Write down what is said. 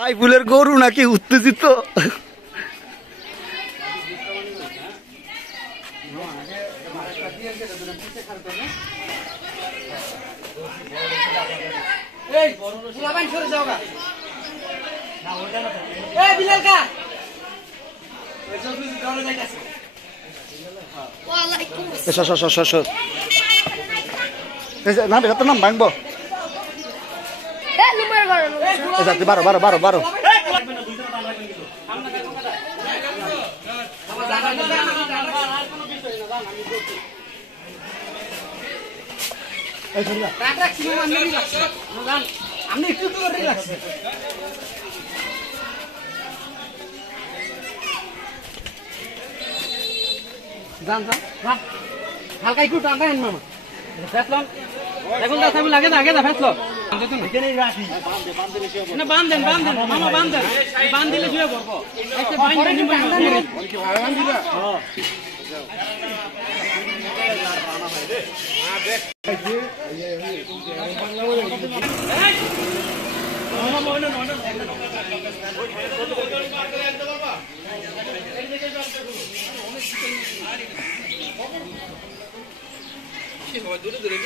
I ফুলের গরু নাকি উত্তেজিত। না বেটা নাম ভাঙবো। বারো বারো বারো বারো আমি একটু লাগছে যান যান হালকা একটু টান দেন মামা ফেসলাম এখন দা সব লাগে না আগে দা ফেসলো এখানেই রাখি না বাঁধেন বাঁধেন মামা বাঁধেন বাঁধ দিলে শুয়ে পড়বো একটা বাঁধ দিন কি ভালো বাঁধ দিলা হ্যাঁ দূরে দূরে